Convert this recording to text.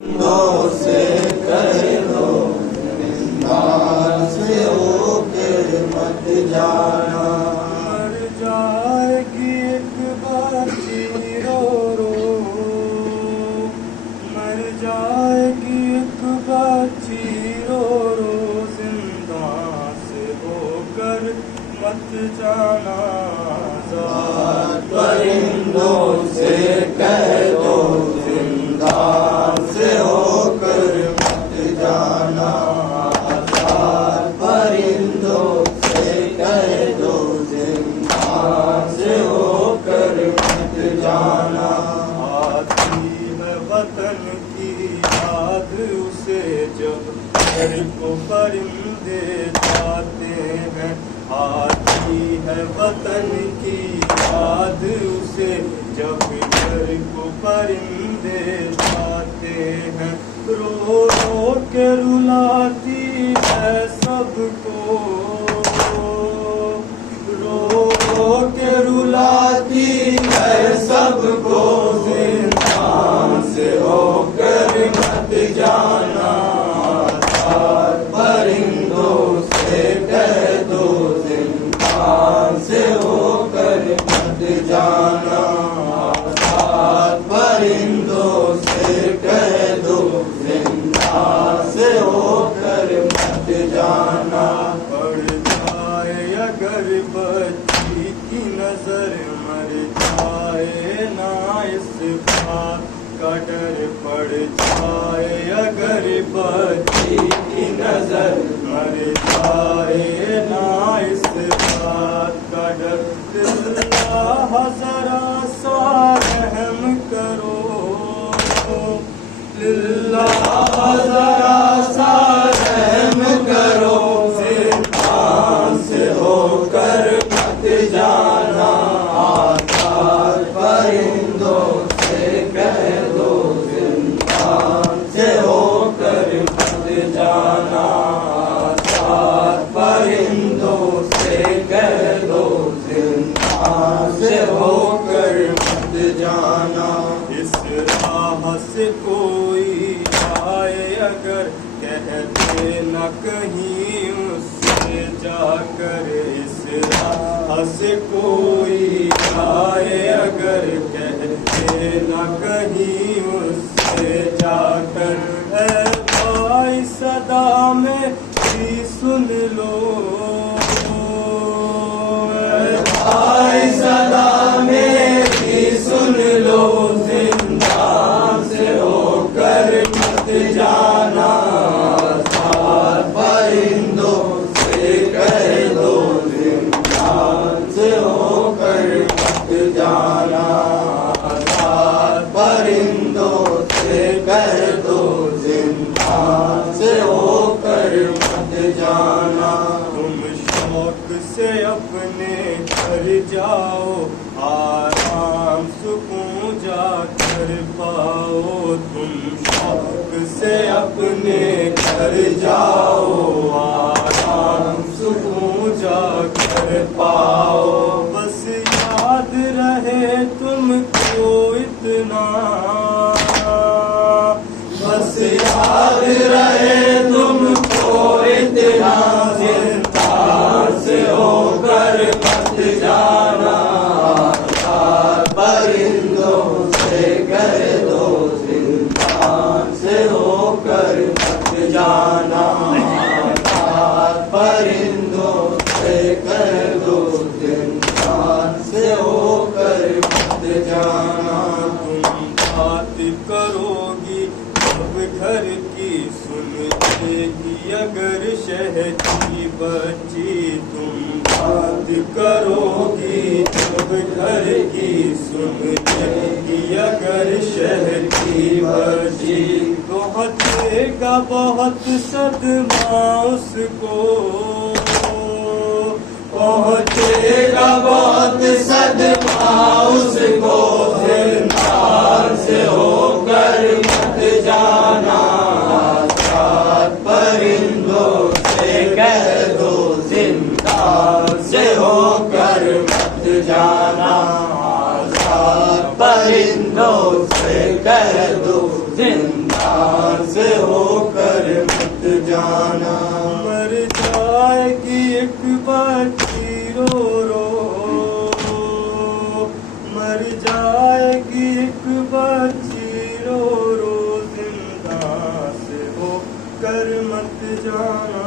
दो से कह दो निंदा से होके मत जाना। मर जाएगी एक बाची रो रो, मर जाएगी एक बाची रो रो, जिंदा से होकर मत जाना। परिंदों से कह दो जिंदा से होकर मत जाना। परिंदों से कह दो जिंदा से होकर मत जाना। आती है वतन की याद उसे जब घर को परिंदे जाते हैं। आती है वतन की याद उसे जब घर को परिंदे जाते हैं। रो रो के रुलाती है सबको, रो रो के रुलाती है सबको, जिंदा से होकर मत जाना। परिंदों से कह दो जिंदा से होकर मत जाना। परिंदों से कह दो जिंदा से होकर मत जाना। पड़ जाए अगर बच्ची की नजर, मर जाए ना इस बात का डर। पड़ जाए अगर बच्ची की नजर, मर जाए ना इस बात का डर। अल्लाह जरा सा रहम करो, अल्लाह जरा सा रहम करो, जिंदा से होकर मत जाना। परिंदों से कह दो जिंदा से होकर मत जाना। परिंदों से कह दो जिंदा से होकर मत जाना। इस राह से कोई आए अगर, कहते न कहीं उससे जाकर। इस राह से कोई आए अगर, कहते न कहीं उससे जाकर। ऐ भाई सदा में भी सुन लो, ऐ भाई सदा में भी सुन लो, जिंदा से होकर मत जाना। परिंदों से कह दो जिंदा से होकर मत जाना। परिंदों से कह दो जिंदा से होकर मत जाना। तुम शौक से अपने घर जाओ, आराम सुकून जाकर पाओ। तुम शौक से अपने घर जाओ, आराम सुकून जाकर पाओ। बस याद रहे तुमको इतना, बस याद रहे तुमको इतना, जिंदा से होकर मत जाना। परिंदों से कह दो जिंदा से होकर मत जाना। परिंदों से कह दो जिंदा से होकर मत जाना। तुम बात करोगी अब घर की, सुनतेगी अगर शहर की बच्ची। तुम बात करोगी अब घर की, सुनतेगी अगर शहर की बच्ची। पहुँचेगा बहुत सदमा उसको, पहुँचेगा बहुत सदमा उसको, जिंदा से होकर मत जाना। परिंदों से कह दो जिंदा से होकर मत जाना। परिंदों से कह दो जिंदा एक बच्ची रो रो, मर जाएगी एक बच्ची रो रो, जिंदा से हो कर मत जाना।